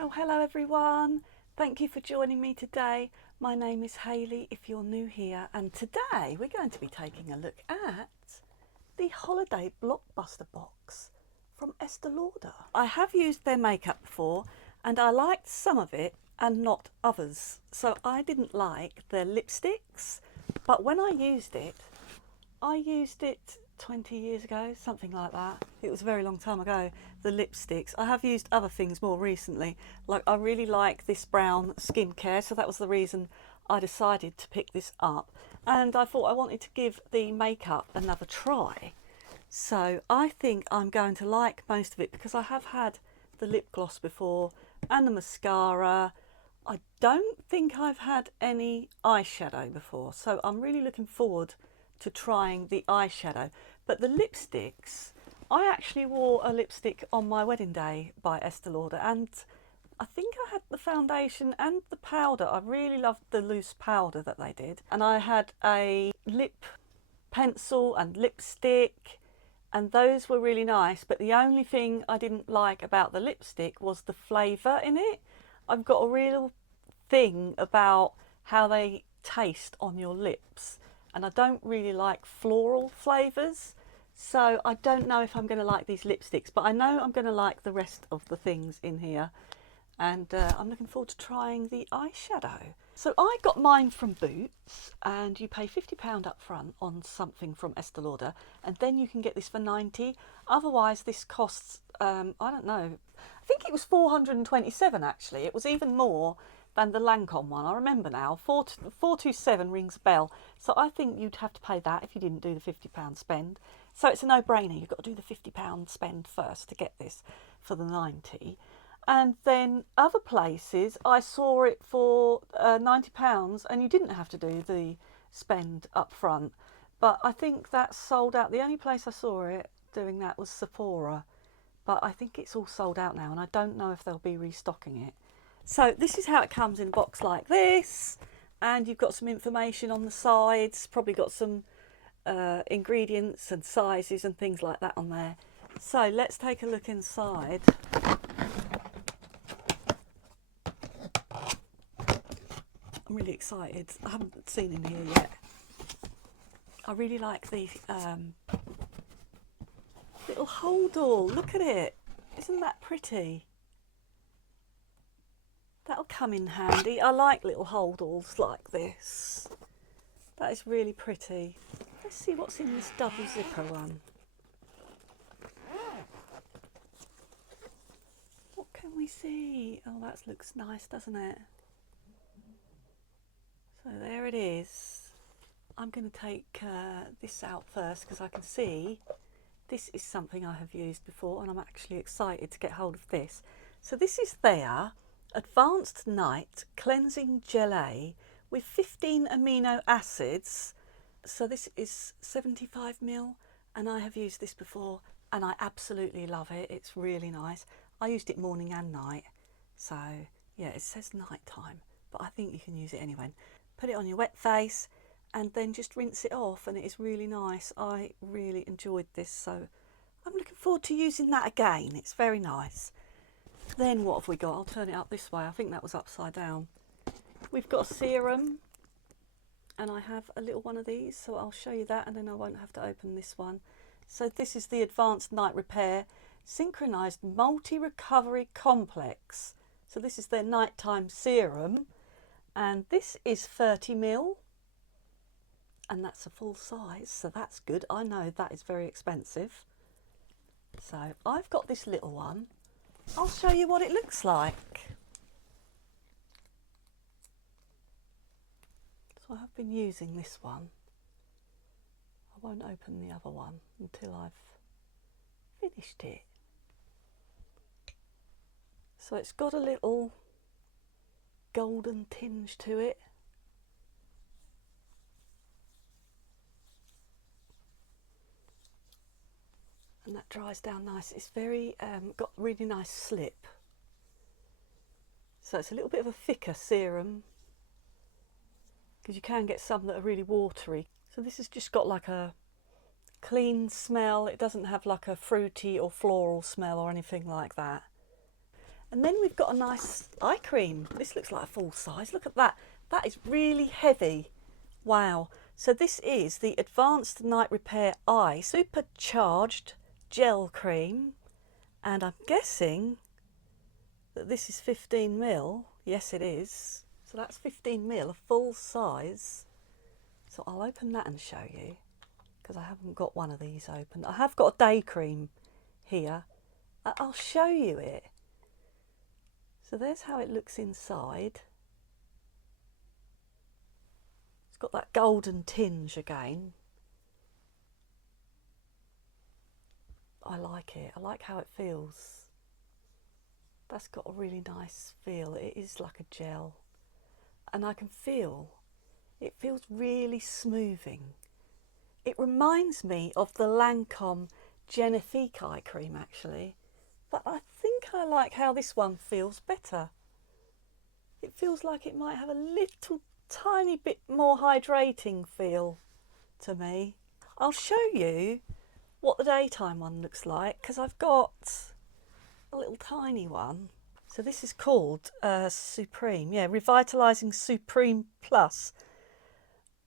Well, hello everyone. Thank you for joining me today. My name is Hayley if you're new here, and today we're going to be taking a look at the Holiday Blockbuster box from Estee Lauder. I have used their makeup before and I liked some of it and not others. So I didn't like their lipsticks, but when I used it 20 years ago, something like that. It was a very long time ago, the lipsticks. I have used other things more recently. Like I really like this brown skincare, so that was the reason I decided to pick this up. And I thought I wanted to give the makeup another try. So I think I'm going to like most of it because I have had the lip gloss before and the mascara. I don't think I've had any eyeshadow before, so I'm really looking forward to trying the eyeshadow. But the lipsticks, I actually wore a lipstick on my wedding day by Estee Lauder, and I think I had the foundation and the powder. I really loved the loose powder that they did. And I had a lip pencil and lipstick, and those were really nice. But the only thing I didn't like about the lipstick was the flavour in it. I've got a real thing about how they taste on your lips, and I don't really like floral flavours, so I don't know if I'm going to like these lipsticks, but I know I'm going to like the rest of the things in here, and I'm looking forward to trying the eyeshadow. So I got mine from Boots, and you pay £50 up front on something from Estee Lauder, and then you can get this for £90. Otherwise this costs, I don't know, I think it was £427 actually. It was even more than the Lancôme one. I remember now, 427 rings a bell. So I think you'd have to pay that if you didn't do the £50 spend. So it's a no-brainer. You've got to do the £50 spend first to get this for the 90. And then other places I saw it for £90 and you didn't have to do the spend up front. But I think that's sold out. The only place I saw it doing that was Sephora. But I think it's all sold out now, and I don't know if they'll be restocking it. So this is how it comes in a box like this, and you've got some information on the sides, probably got some ingredients and sizes and things like that on there. So let's take a look inside. I'm really excited. I haven't seen in here yet. I really like the little hold all. Look at it. Isn't that pretty? That'll come in handy. I like little hold-alls like this. That is really pretty. Let's see what's in this double zipper one. What can we see? Oh, that looks nice, doesn't it? So there it is. I'm going to take this out first because I can see this is something I have used before, and I'm actually excited to get hold of this. So this is their Advanced Night Cleansing Gelée with 15 amino acids. So this is 75ml, and I have used this before and I absolutely love it. It's really nice. I used it morning and night. So yeah, it says night time, but I think you can use it anyway. Put it on your wet face and then just rinse it off, and it is really nice. I really enjoyed this, so I'm looking forward to using that again. It's very nice. Then what have we got? I'll turn it up this way. I think that was upside down. We've got a serum, and I have a little one of these, so I'll show you that, and then I won't have to open this one. So this is the Advanced Night Repair Synchronized Multi-Recovery Complex. So this is their nighttime serum, and this is 30ml, and that's a full size, so that's good. I know that is very expensive. So I've got this little one. I'll show you what it looks like. So I have been using this one. I won't open the other one until I've finished it. So it's got a little golden tinge to it. And that dries down nice. It's very got really nice slip. So it's a little bit of a thicker serum, because you can get some that are really watery. So this has just got like a clean smell. It doesn't have like a fruity or floral smell or anything like that. And then we've got a nice eye cream. This looks like a full size. Look at that. That is really heavy. Wow. So this is the Advanced Night Repair Eye Supercharged Gel Cream. And I'm guessing that this is 15ml. Yes, it is. So that's 15ml, a full size. So I'll open that and show you, because I haven't got one of these open. I have got a day cream here. I'll show you it. So there's how it looks inside. It's got that golden tinge again. I like it. I like how it feels. That's got a really nice feel. It is like a gel. And I can feel, it feels really smoothing. It reminds me of the Lancôme Genifique eye cream actually. But I think I like how this one feels better. It feels like it might have a little tiny bit more hydrating feel to me. I'll show you what the daytime one looks like, because I've got a little tiny one. So this is called Supreme, yeah, Revitalising Supreme Plus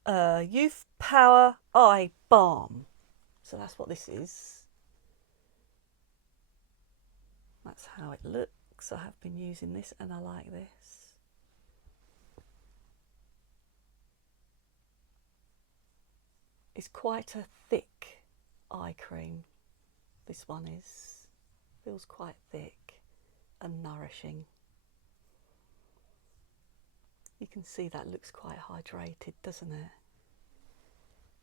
Youth Power Eye Balm. So that's what this is. That's how it looks. I have been using this and I like this. It's quite a thick eye cream. This one is. Feels quite thick and nourishing. You can see that looks quite hydrated, doesn't it?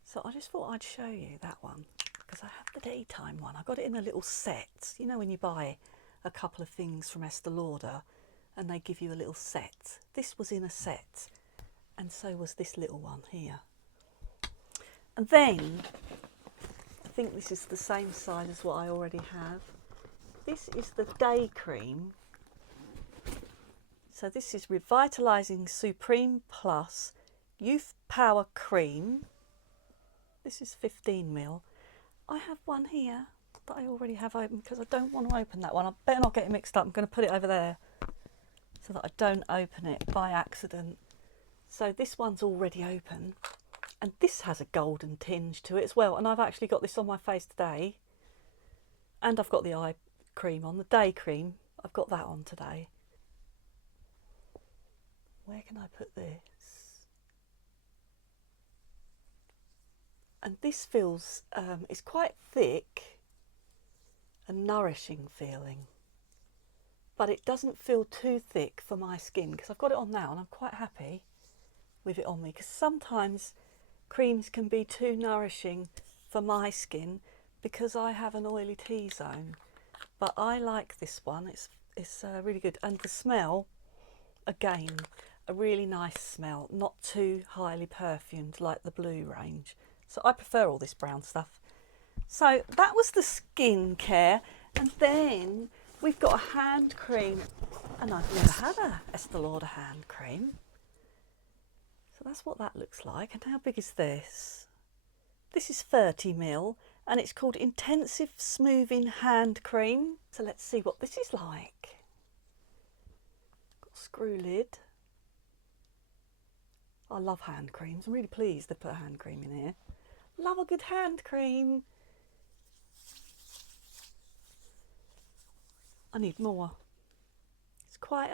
So I just thought I'd show you that one, because I have the daytime one. I got it in a little set. You know when you buy a couple of things from Estée Lauder and they give you a little set. This was in a set, and so was this little one here. And then, I think this is the same size as what I already have. This is the day cream. So this is Revitalising Supreme Plus Youth Power Cream. This is 15ml. I have one here that I already have open because I don't want to open that one. I better not get it mixed up. I'm going to put it over there so that I don't open it by accident. So this one's already open, and this has a golden tinge to it as well. And I've actually got this on my face today, and I've got the eye cream on, the day cream. I've got that on today. Where can I put this? And this feels, it's quite thick and nourishing feeling, but it doesn't feel too thick for my skin, because I've got it on now and I'm quite happy with it on me, because sometimes creams can be too nourishing for my skin because I have an oily T-zone. But I like this one. It's really good, and the smell, again, a really nice smell, not too highly perfumed like the blue range. So I prefer all this brown stuff. So that was the skincare, and then we've got a hand cream, and I've never had a Estée Lauder hand cream. So that's what that looks like. And how big is this? This is 30ml, and it's called Intensive Smoothing Hand Cream. So let's see what this is like. Got a screw lid. I love hand creams. I'm really pleased they put a hand cream in here. Love a good hand cream. I need more. It's quite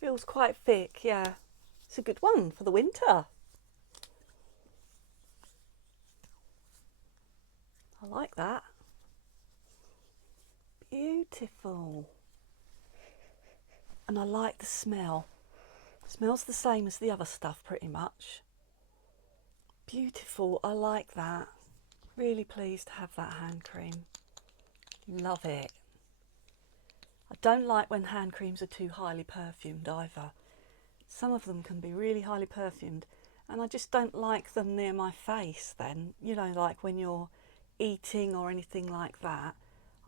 feels quite thick, yeah. It's a good one for the winter. I like that. Beautiful. And I like the smell. It smells the same as the other stuff pretty much. Beautiful, I like that. Really pleased to have that hand cream. Love it. I don't like when hand creams are too highly perfumed either. Some of them can be really highly perfumed, and I just don't like them near my face then. You know, like when you're eating or anything like that.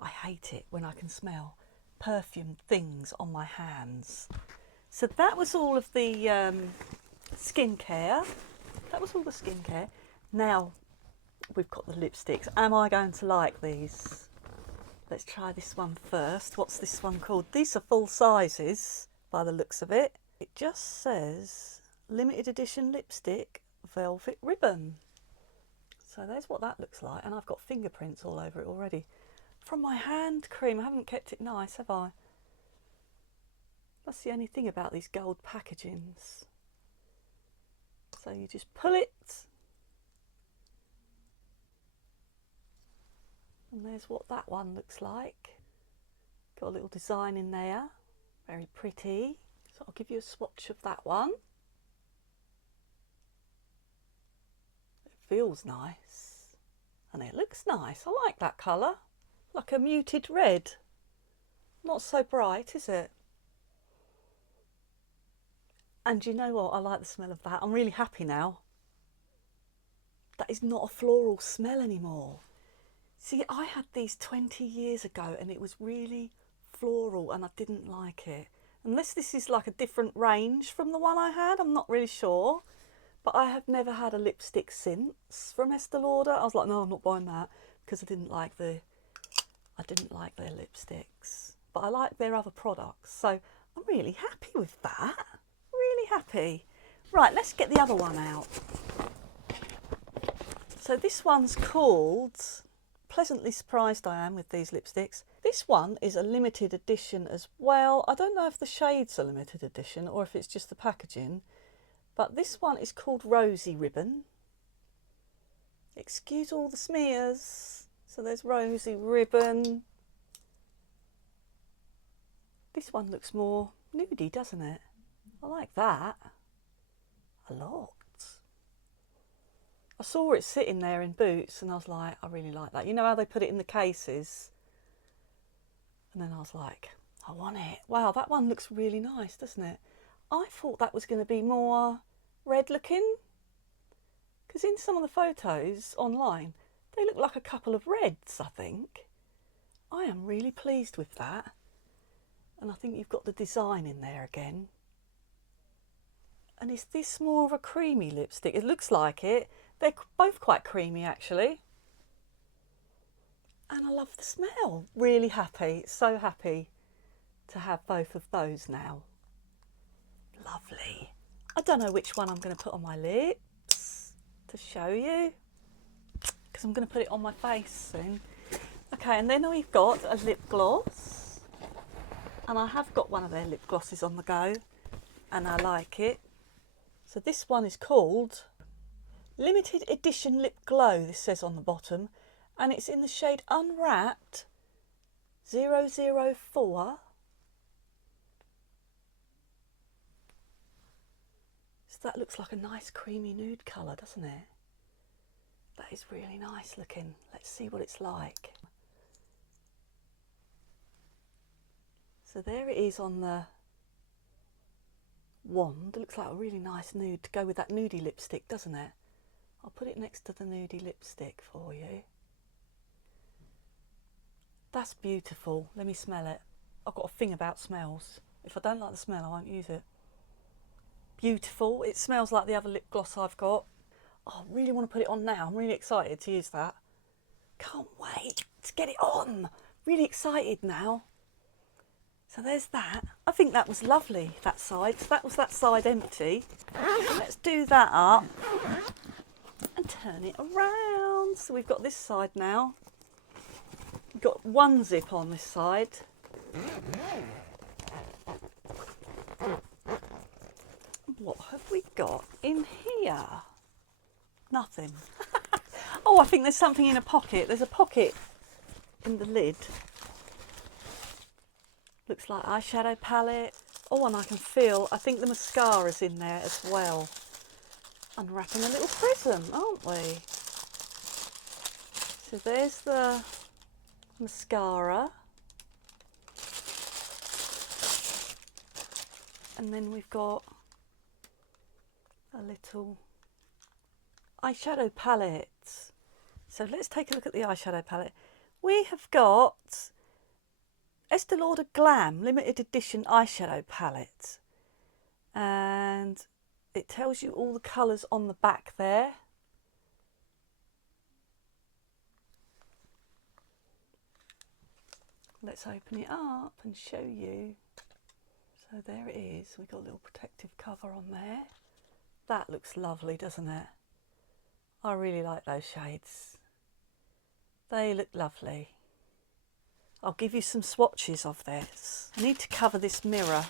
I hate it when I can smell perfumed things on my hands. So that was all of the skincare. That was all the skincare. Now we've got the lipsticks. Am I going to like these? Let's try this one first. What's this one called? These are full sizes by the looks of it. It just says limited edition lipstick velvet ribbon. So there's what that looks like, and I've got fingerprints all over it already. From my hand cream, I haven't kept it nice, have I? That's the only thing about these gold packagings. So you just pull it, and there's what that one looks like. Got a little design in there, very pretty. So I'll give you a swatch of that one. It feels nice, and it looks nice. I like that colour, like a muted red. Not so bright, is it? And you know what? I like the smell of that. I'm really happy now. That is not a floral smell anymore. See, I had these 20 years ago and it was really floral and I didn't like it. Unless this is like a different range from the one I had, I'm not really sure. But I have never had a lipstick since from Estee Lauder. I was like, no, I'm not buying that because I didn't like their lipsticks. But I like their other products. So I'm really happy with that. Really happy. Right, let's get the other one out. So this one's called, pleasantly surprised I am with these lipsticks. This one is a limited edition as well. I don't know if the shades are limited edition or if it's just the packaging, but this one is called Rosy Ribbon. Excuse all the smears. So there's Rosy Ribbon. This one looks more nudie, doesn't it? I like that a lot. I saw it sitting there in Boots and I was like, I really like that. You know how they put it in the cases? And then I was like, I want it. Wow, that one looks really nice, doesn't it? I thought that was going to be more red looking, because in some of the photos online, they look like a couple of reds, I think. I am really pleased with that. And I think you've got the design in there again. And is this more of a creamy lipstick? It looks like it. They're both quite creamy, actually. And I love the smell. Really happy. So happy to have both of those now. Lovely. I don't know which one I'm going to put on my lips to show you, because I'm going to put it on my face soon. Okay, and then we've got a lip gloss. And I have got one of their lip glosses on the go. And I like it. So this one is called Limited Edition Lip Glow, this says on the bottom, and it's in the shade Unwrapped 004. So that looks like a nice creamy nude colour, doesn't it? That is really nice looking. Let's see what it's like. So there it is on the wand. It looks like a really nice nude to go with that nudie lipstick, doesn't it? I'll put it next to the nudie lipstick for you. That's beautiful. Let me smell it. I've got a thing about smells. If I don't like the smell, I won't use it. Beautiful. It smells like the other lip gloss I've got. Oh, I really want to put it on now. I'm really excited to use that. Can't wait to get it on. Really excited now. So there's that. I think that was lovely, that side. So that was that side empty. So let's do that up and turn it around. So we've got this side now. We've got one zip on this side. What have we got in here? Nothing. Oh, I think there's something in a pocket. There's a pocket in the lid. Looks like eyeshadow palette. Oh, and I can feel, I think the mascara's in there as well. Unwrapping a little present, aren't we? So there's the mascara. And then we've got a little eyeshadow palette. So let's take a look at the eyeshadow palette. We have got Estée Lauder Glam limited edition eyeshadow palette, and it tells you all the colours on the back there. Let's open it up and show you. So there it is. We've got a little protective cover on there. That looks lovely, doesn't it? I really like those shades. They look lovely. I'll give you some swatches of this. I need to cover this mirror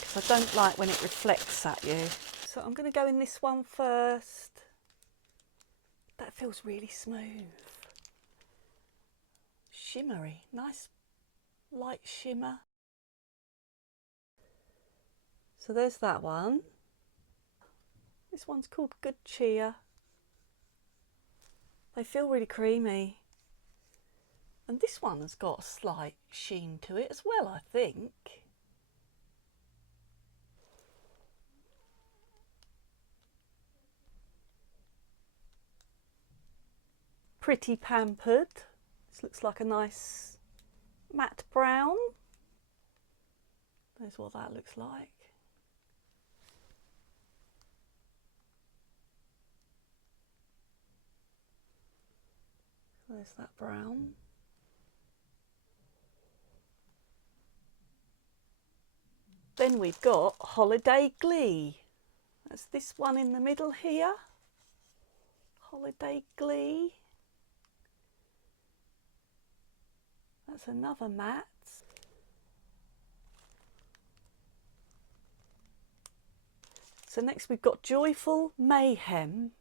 because I don't like when it reflects at you. So I'm going to go in this one first. That feels really smooth. Shimmery, nice light shimmer. So there's that one. This one's called Good Cheer. They feel really creamy. And this one has got a slight sheen to it as well, I think. Pretty Pampered. This looks like a nice matte brown. There's what that looks like. There's that brown. Then we've got Holiday Glee. That's this one in the middle here. Holiday Glee. That's another matte. So next we've got Joyful Mayhem.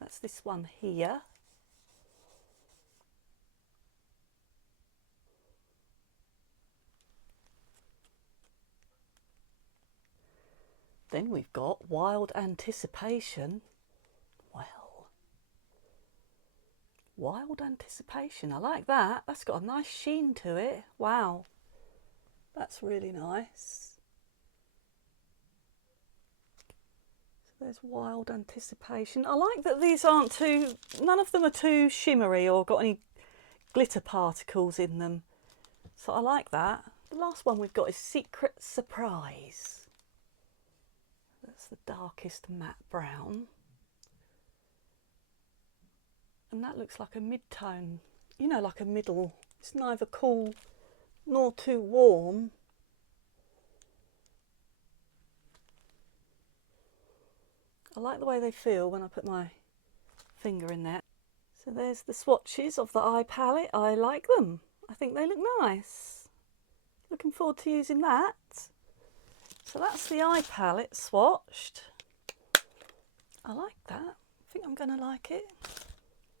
That's this one here. Then we've got Wild Anticipation. Well, Wild Anticipation, I like that. That's got a nice sheen to it. Wow, that's really nice. So there's Wild Anticipation. I like that these aren't too, none of them are too shimmery or got any glitter particles in them. So I like that. The last one we've got is Secret Surprise. That's the darkest matte brown. And that looks like a mid-tone, you know, like a middle. It's neither cool nor too warm. I like the way they feel when I put my finger in there. So there's the swatches of the eye palette. I like them. I think they look nice. Looking forward to using that. So that's the eye palette swatched. I like that. I think I'm going to like it.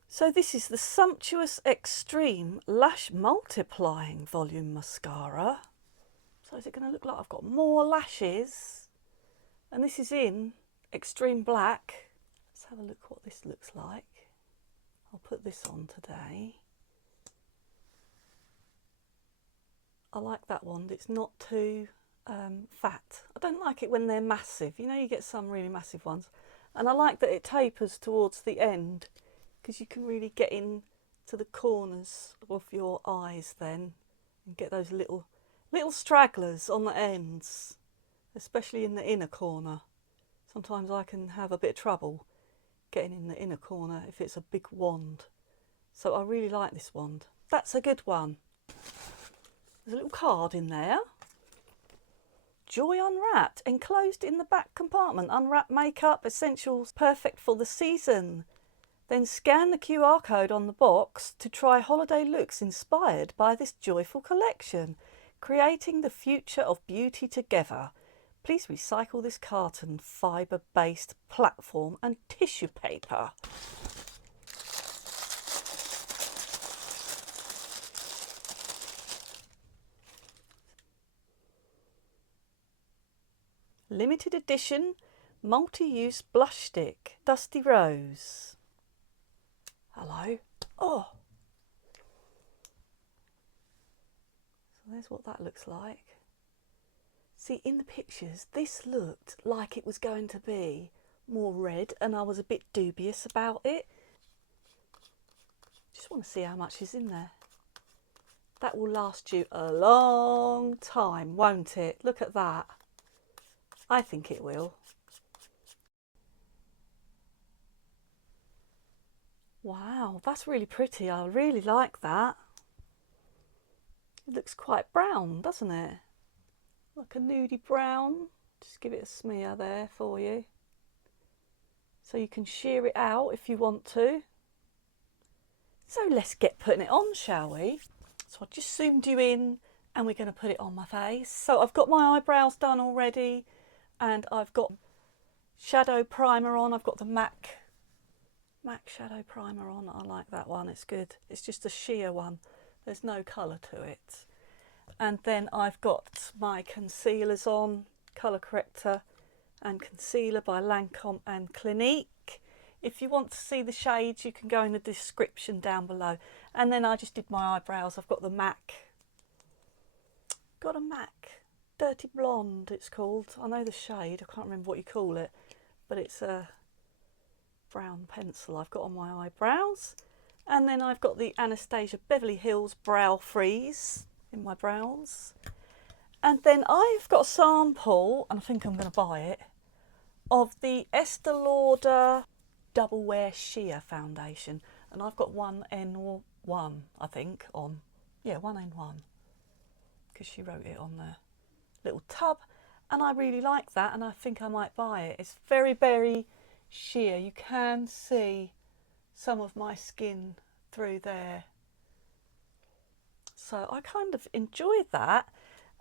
So this is the Sumptuous Extreme Lash Multiplying Volume Mascara. So is it going to look like I've got more lashes? And this is in Extreme Black. Let's have a look what this looks like. I'll put this on today. I like that one. It's not too fat. I don't like it when they're massive. You know, you get some really massive ones. And I like that it tapers towards the end because you can really get in to the corners of your eyes then and get those little stragglers on the ends, especially in the inner corner. Sometimes I can have a bit of trouble getting in the inner corner if it's a big wand. So I really like this wand. That's a good one. There's a little card in there. Joy Unwrapped, enclosed in the back compartment. Unwrapped makeup, essentials, perfect for the season. Then scan the QR code on the box to try holiday looks inspired by this joyful collection. Creating the future of beauty together. Please recycle this carton, fibre-based platform and tissue paper. Limited edition multi-use blush stick, Dusty Rose. Hello. Oh. So there's what that looks like. See, in the pictures, this looked like it was going to be more red and I was a bit dubious about it. Just want to see how much is in there. That will last you a long time, won't it? Look at that. I think it will. Wow, that's really pretty. I really like that. It looks quite brown, doesn't it? Like a nudie brown. Just give it a smear there for you. So you can sheer it out if you want to. So let's get putting it on, shall we? So I just zoomed you in and we're going to put it on my face. So I've got my eyebrows done already and I've got shadow primer on. I've got the MAC shadow primer on. I like that one, it's good. It's just a sheer one. There's no colour to it. And then I've got my concealers on, Colour Corrector and Concealer by Lancôme and Clinique. If you want to see the shades, you can go in the description down below. And then I just did my eyebrows. I've got the MAC. Got a MAC Dirty Blonde, it's called. I know the shade, I can't remember what you call it, but it's a brown pencil I've got on my eyebrows. And then I've got the Anastasia Beverly Hills Brow Freeze in my brows. And then I've got a sample, and I think I'm going to buy it, of the Estée Lauder Double Wear Sheer Foundation. And I've got 1N1, I think, on. Yeah, 1N1. Because she wrote it on the little tub. And I really like that, and I think I might buy it. It's very, very sheer. You can see some of my skin through there. So I kind of enjoyed that.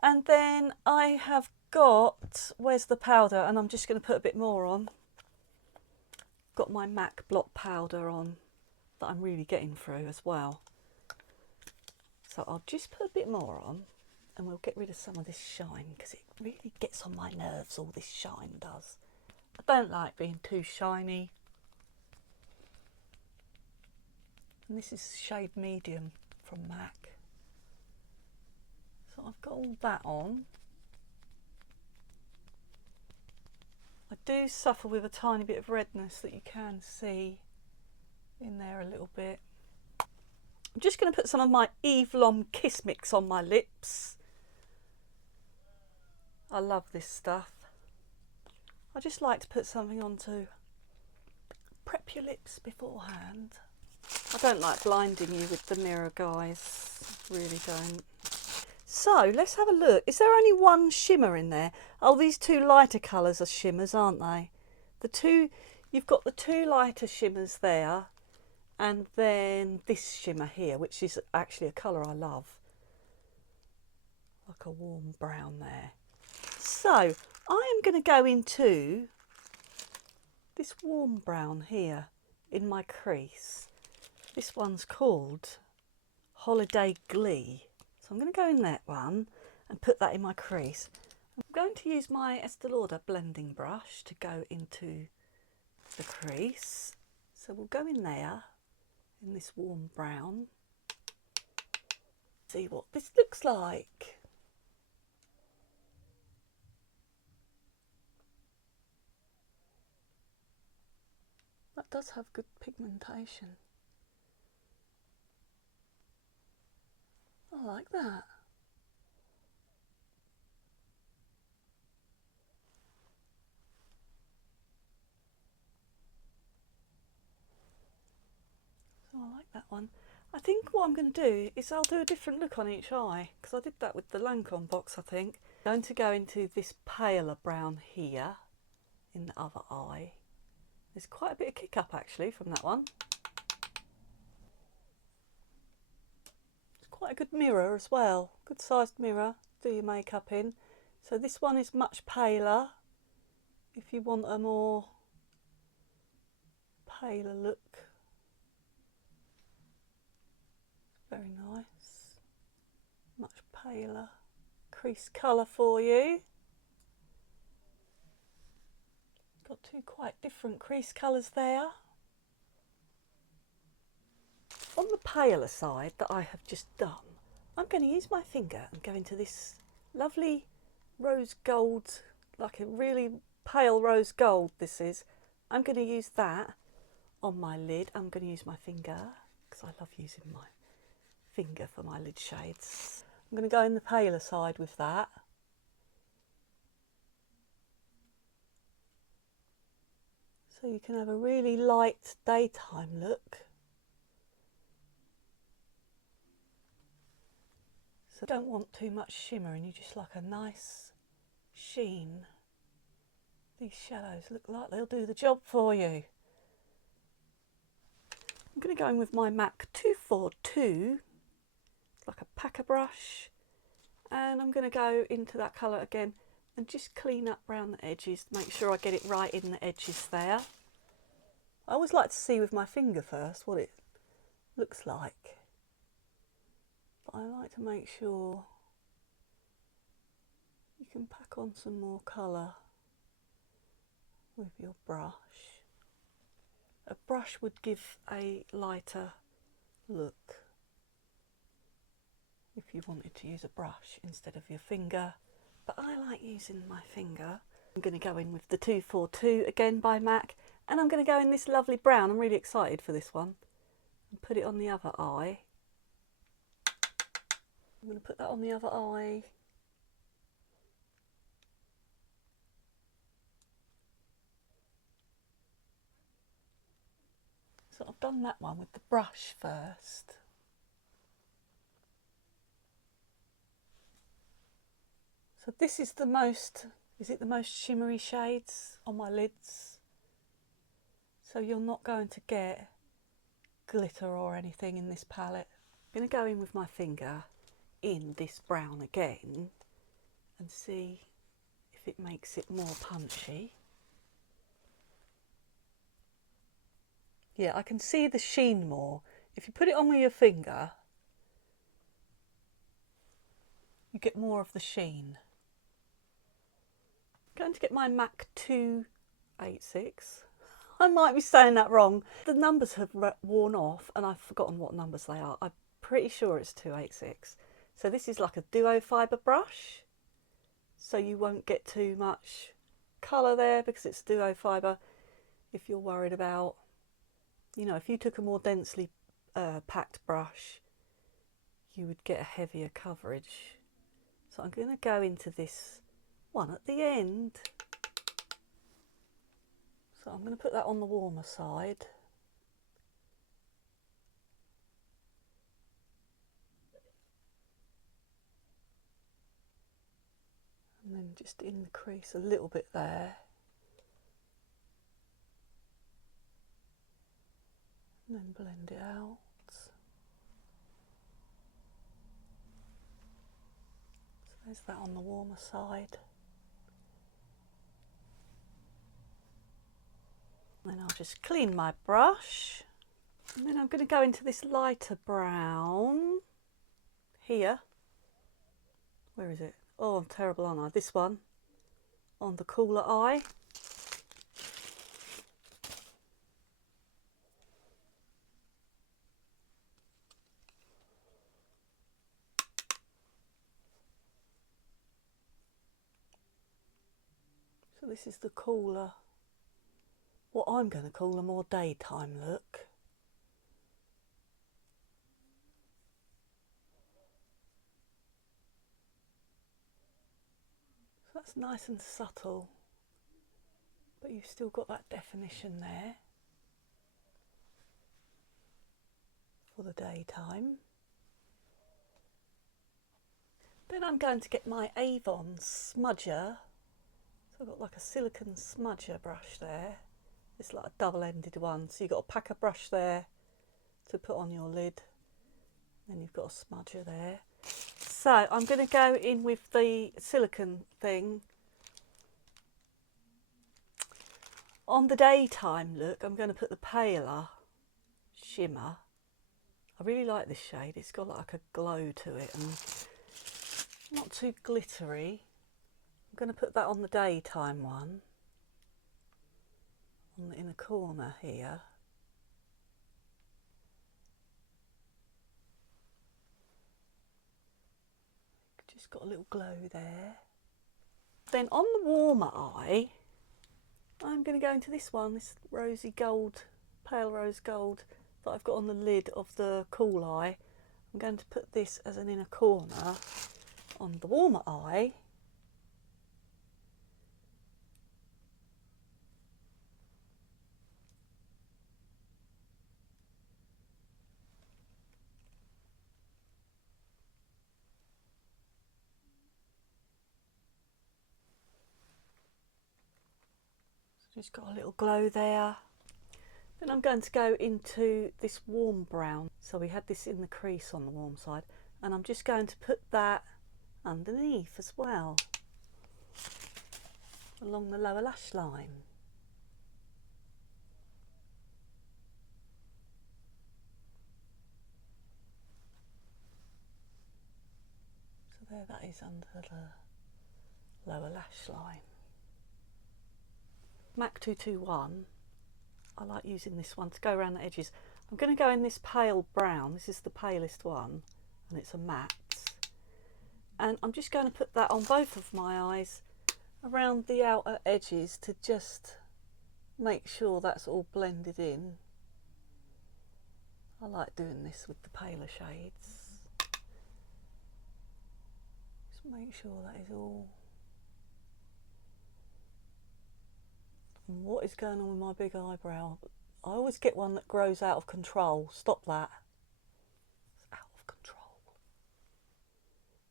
And then I have got, where's the powder? And I'm just going to put a bit more on. Got my MAC Blot powder on that I'm really getting through as well. So I'll just put a bit more on and we'll get rid of some of this shine because it really gets on my nerves, all this shine does. I don't like being too shiny. And this is shade medium from MAC. So I've got all that on. I do suffer with a tiny bit of redness that you can see in there a little bit. I'm just going to put some of my Eve Lom Kiss Mix on my lips. I love this stuff. I just like to put something on to prep your lips beforehand. I don't like blinding you with the mirror, guys. I really don't. So let's have a look. Is there only one shimmer in there? Oh, these two lighter colours are shimmers, aren't they? You've got the two lighter shimmers there, and then this shimmer here, which is actually a colour I love. Like a warm brown there. So I am going to go into this warm brown here in my crease. This one's called Holiday Glee. So I'm going to go in that one and put that in my crease. I'm going to use my Estée Lauder blending brush to go into the crease. So we'll go in there in this warm brown. See what this looks like. That does have good pigmentation. I like that. So I like that one. I think what I'm going to do is I'll do a different look on each eye because I did that with the Lancôme box, I think. I'm going to go into this paler brown here in the other eye. There's quite a bit of kick up actually from that one. It's quite a good mirror as well, good sized mirror, do your makeup in. So this one is much paler if you want a more paler look. Very nice, much paler crease colour for you. Got two quite different crease colours there. On the paler side that I have just done, I'm going to use my finger and go into this lovely rose gold, like a really pale rose gold this is. I'm going to use that on my lid. I'm going to use my finger because I love using my finger for my lid shades. I'm going to go in the paler side with that. So you can have a really light daytime look. So don't want too much shimmer and you just like a nice sheen. These shadows look like they'll do the job for you. I'm going to go in with my MAC 242, like a packer brush, and I'm going to go into that colour again and just clean up around the edges, make sure I get it right in the edges there. I always like to see with my finger first what it looks like, but I like to make sure you can pack on some more colour with your brush. A brush would give a lighter look if you wanted to use a brush instead of your finger, but I like using my finger. I'm going to go in with the 242 again by MAC, and I'm going to go in this lovely brown. I'm really excited for this one, and put it on the other eye. I'm going to put that on the other eye. So I've done that one with the brush first. So this is the most, is it the most shimmery shades on my lids? So you're not going to get glitter or anything in this palette. I'm going to go in with my finger in this brown again and see if it makes it more punchy. Yeah, I can see the sheen more. If you put it on with your finger, you get more of the sheen. I'm going to get my MAC 286. I might be saying that wrong. The numbers have worn off and I've forgotten what numbers they are. I'm pretty sure it's 286. So this is like a duo fibre brush. So you won't get too much colour there because it's duo fibre. If you're worried about, you know, if you took a more densely packed brush, you would get a heavier coverage. So I'm going to go into this one at the end. So I'm going to put that on the warmer side. And then just in the crease a little bit there. And then blend it out. So there's that on the warmer side. Then I'll just clean my brush. And then I'm going to go into this lighter brown here. Where is it? Oh, I'm terrible, aren't I? This one on the cooler eye. So this is the cooler, what I'm going to call a more daytime look. So that's nice and subtle, but you've still got that definition there for the daytime. Then I'm going to get my Avon smudger. So I've got like a silicone smudger brush there. It's like a double-ended one. So you've got a packer brush there to put on your lid. Then you've got a smudger there. So I'm going to go in with the silicone thing. On the daytime look, I'm going to put the paler shimmer. I really like this shade. It's got like a glow to it and not too glittery. I'm going to put that on the daytime one, on the inner corner here. Just got a little glow there. Then on the warmer eye, I'm going to go into this one, this rosy gold, pale rose gold that I've got on the lid of the cool eye. I'm going to put this as an inner corner on the warmer eye. Just got a little glow there. Then I'm going to go into this warm brown. So we had this in the crease on the warm side, and I'm just going to put that underneath as well, along the lower lash line. So there that is under the lower lash line. MAC 221, I like using this one to go around the edges. I'm going to go in this pale brown. This is the palest one, and it's a matte. And I'm just going to put that on both of my eyes around the outer edges to just make sure that's all blended in. I like doing this with the paler shades. Just make sure that is all. And what is going on with my big eyebrow? I always get one that grows out of control. Stop that. It's out of control.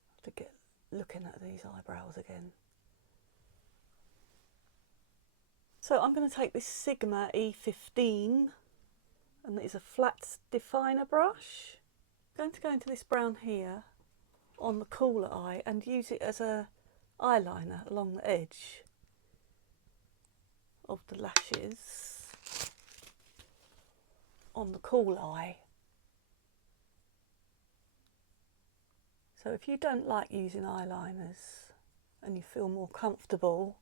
I have to get looking at these eyebrows again. So I'm going to take this Sigma E15, and it is a flat definer brush. I'm going to go into this brown here on the cooler eye and use it as a eyeliner along the edge of the lashes on the cool eye. So if you don't like using eyeliners and you feel more comfortable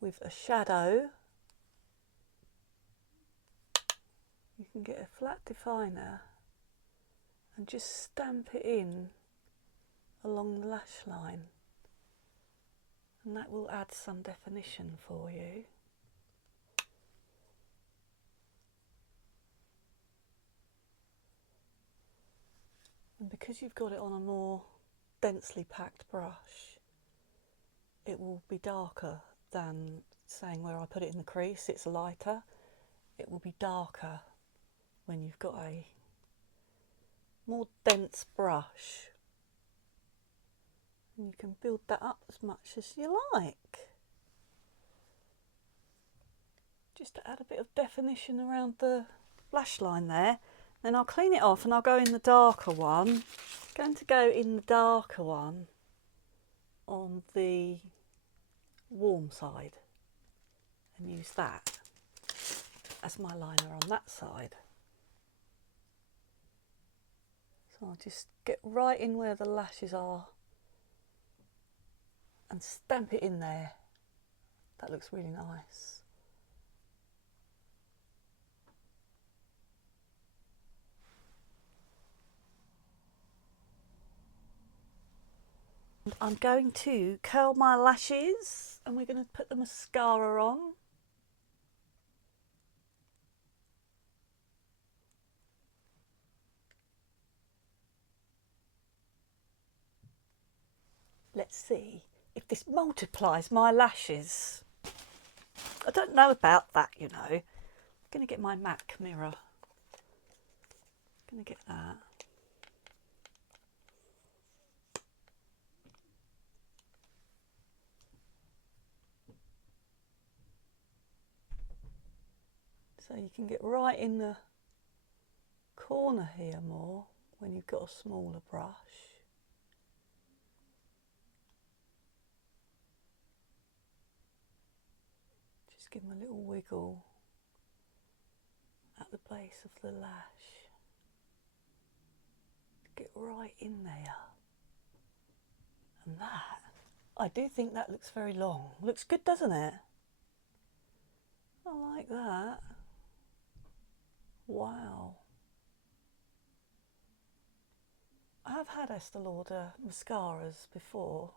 with a shadow, you can get a flat definer and just stamp it in along the lash line, and that will add some definition for you. And because you've got it on a more densely packed brush, it will be darker than saying where I put it in the crease. It's lighter. It will be darker when you've got a more dense brush. And you can build that up as much as you like. Just to add a bit of definition around the lash line there. Then I'll clean it off and I'll go in the darker one. I'm going to go in the darker one on the warm side and use that as my liner on that side. So I'll just get right in where the lashes are and stamp it in there. That looks really nice. I'm going to curl my lashes and we're going to put the mascara on. Let's see if this multiplies my lashes. I don't know about that, you know. I'm going to get my MAC mirror. I'm going to get that. So you can get right in the corner here more when you've got a smaller brush. Just give them a little wiggle at the base of the lash. Get right in there. And that, I do think that looks very long. Looks good, doesn't it? I like that. Wow. I have had Estée Lauder mascaras before,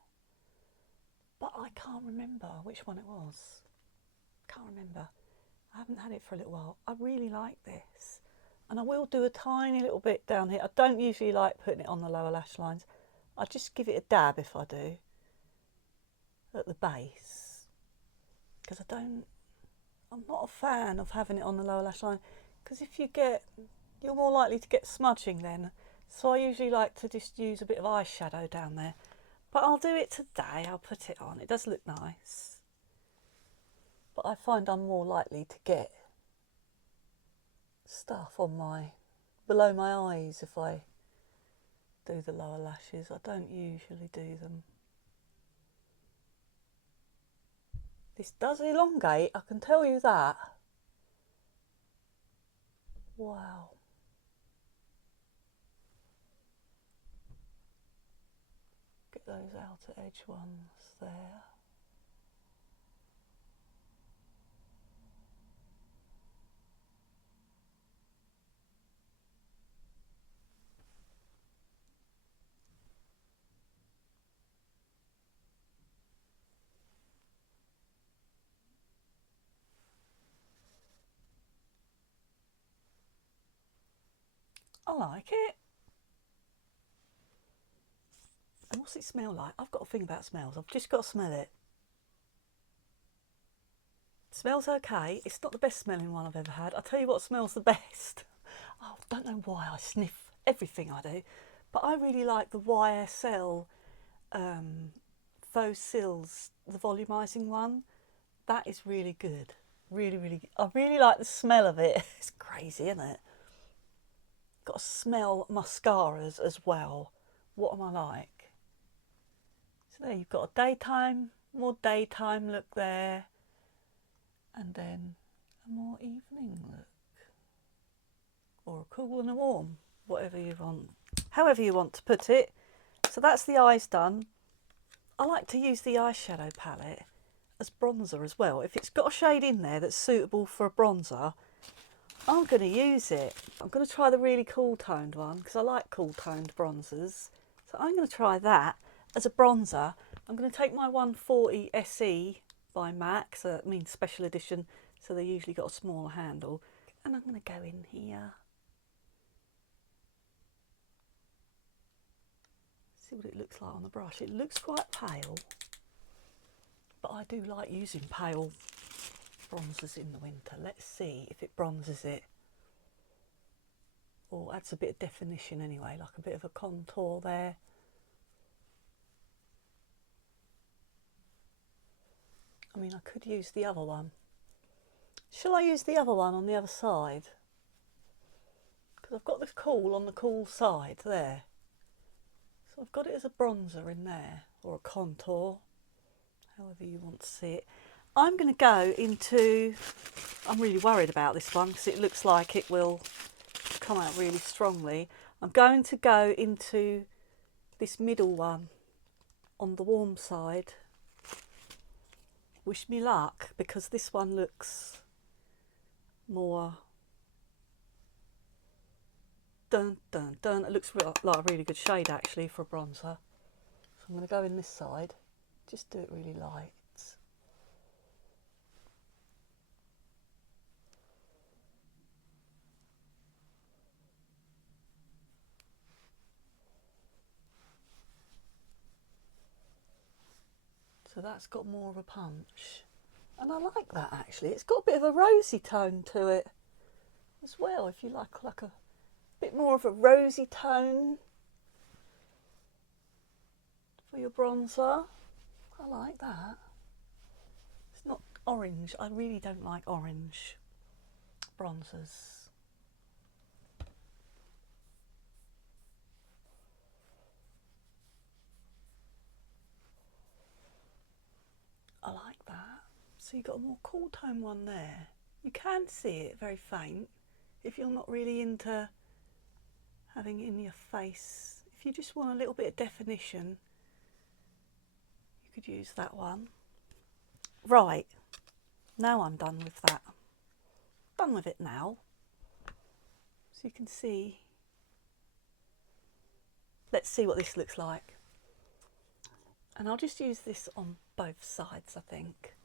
but I can't remember which one it was. Can't remember. I haven't had it for a little while. I really like this. And I will do a tiny little bit down here. I don't usually like putting it on the lower lash lines. I just give it a dab if I do. At the base. Because I'm not a fan of having it on the lower lash line. Because if you get, you're more likely to get smudging then. So I usually like to just use a bit of eyeshadow down there. But I'll do it today. I'll put it on. It does look nice. but I find I'm more likely to get stuff on below my eyes if I do the lower lashes. I don't usually do them. This does elongate, I can tell you that. Wow. Get those outer edge ones there. I like it. And what's it smell like? I've got a thing about smells. I've just got to smell it. It smells okay. It's not the best smelling one I've ever had. I'll tell you what smells the best. Oh, I don't know why I sniff everything I do, but I really like the YSL Faux Cils, the volumizing one. That is really good. Really, really good. I really like the smell of it. It's crazy, isn't it? Got to smell mascaras as well. What am I like? So there you've got a more daytime look there, and then a more evening look, or a cool and a warm, whatever you want, however you want to put it. So that's the eyes done. I like to use the eyeshadow palette as bronzer as well. If it's got a shade in there that's suitable for a bronzer, I'm going to use it. I'm going to try the really cool toned one because I like cool toned bronzers. So I'm going to try that as a bronzer. I'm going to take my 140 SE by MAC, so that means special edition, so they usually got a smaller handle. And I'm going to go in here. See what it looks like on the brush. It looks quite pale, but I do like using pale bronzers in the winter. Let's see if it bronzes it, or adds a bit of definition anyway, like a bit of a contour there. I mean, I could use the other one. Shall I use the other one on the other side? Because I've got this cool on the cool side there. So I've got it as a bronzer in there, or a contour, however you want to see it. I'm going to go into, I'm really worried about this one because it looks like it will come out really strongly. I'm going to go into this middle one on the warm side. Wish me luck, because this one looks more dun dun dun. It looks like a really good shade actually for a bronzer. So I'm going to go in this side, just do it really light. So that's got more of a punch. And I like that actually. It's got a bit of a rosy tone to it as well, if you like a bit more of a rosy tone for your bronzer. I like that. It's not orange. I really don't like orange bronzers. I like that. So you've got a more cool tone one there. You can see it very faint if you're not really into having it in your face. If you just want a little bit of definition, you could use that one. Right, now I'm done with that. Done with it now. So you can see. Let's see what this looks like. And I'll just use this on both sides, I think.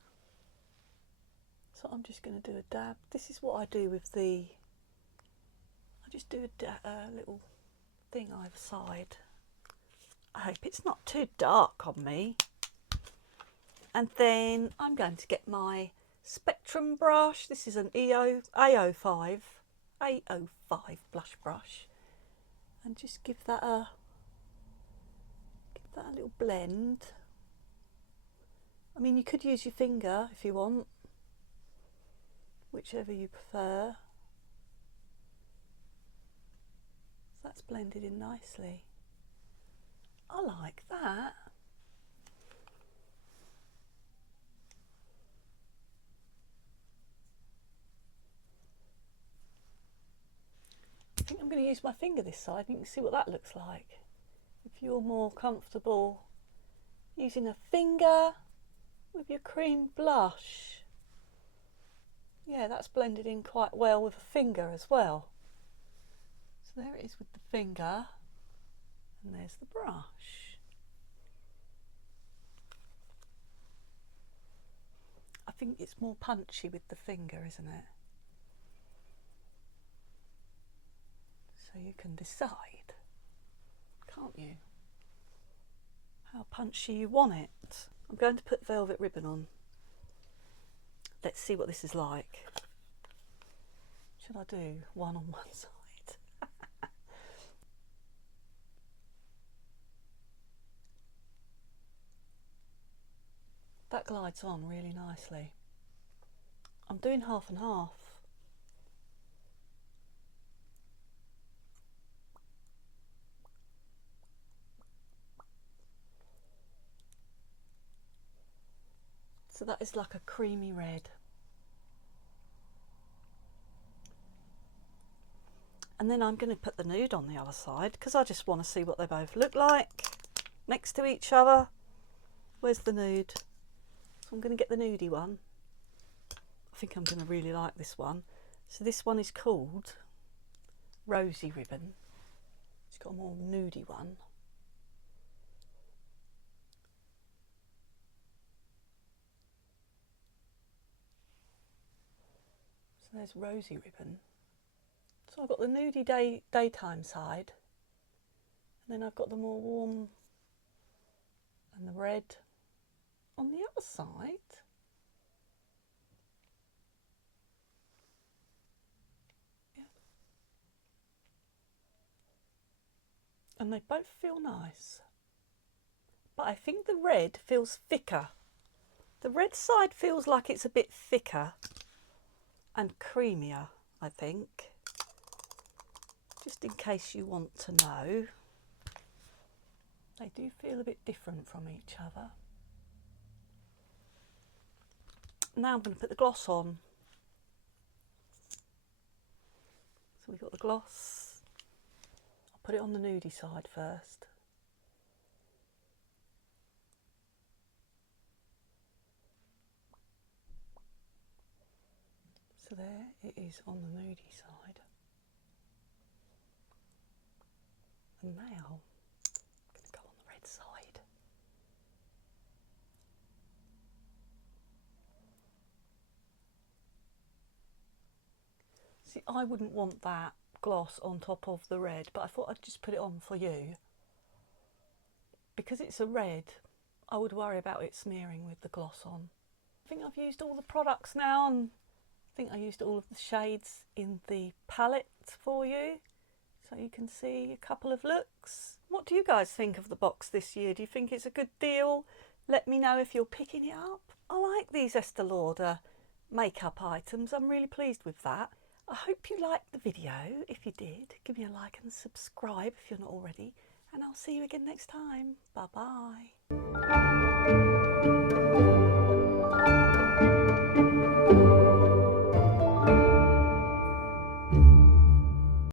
So I'm just going to do a dab. This is what I do with I just do a little thing either side. I hope it's not too dark on me. And then I'm going to get my Spectrum brush. This is an A05 blush brush. And just give that a little blend. I mean, you could use your finger if you want. whichever you prefer. So that's blended in nicely. I like that. I think I'm going to use my finger this side and you can see what that looks like. If you're more comfortable using a finger with your cream blush. Yeah, that's blended in quite well with a finger as well. So there it is with the finger, and there's the brush. I think it's more punchy with the finger, isn't it? So you can decide, can't you, how punchy you want it. I'm going to put velvet ribbon on. Let's see what this is like. Should I do one on one side? That glides on really nicely. I'm doing half and half. So that is like a creamy red. And then I'm going to put the nude on the other side because I just want to see what they both look like next to each other. Where's the nude? So I'm going to get the nudie one. I think I'm going to really like this one. So this one is called Rosy Ribbon. It's got a more nudie one. So there's Rosy Ribbon. So I've got the nudie daytime side, and then I've got the more warm and the red on the other side. Yeah. And they both feel nice. But I think the red feels thicker. The red side feels like it's a bit thicker and creamier, I think. Just in case you want to know. They do feel a bit different from each other. Now I'm going to put the gloss on. So we've got the gloss. I'll put it on the nudie side first. So there it is on the nudie side. And now I'm going to go on the red side. See, I wouldn't want that gloss on top of the red, but I thought I'd just put it on for you. Because it's a red, I would worry about it smearing with the gloss on. I think I've used all the products now, and I think I used all of the shades in the palette for you. So you can see a couple of looks. What do you guys think of the box this year? Do you think it's a good deal? Let me know if you're picking it up. I like these Estée Lauder makeup items. I'm really pleased with that. I hope you liked the video. If you did, give me a like and subscribe if you're not already. And I'll see you again next time. Bye bye.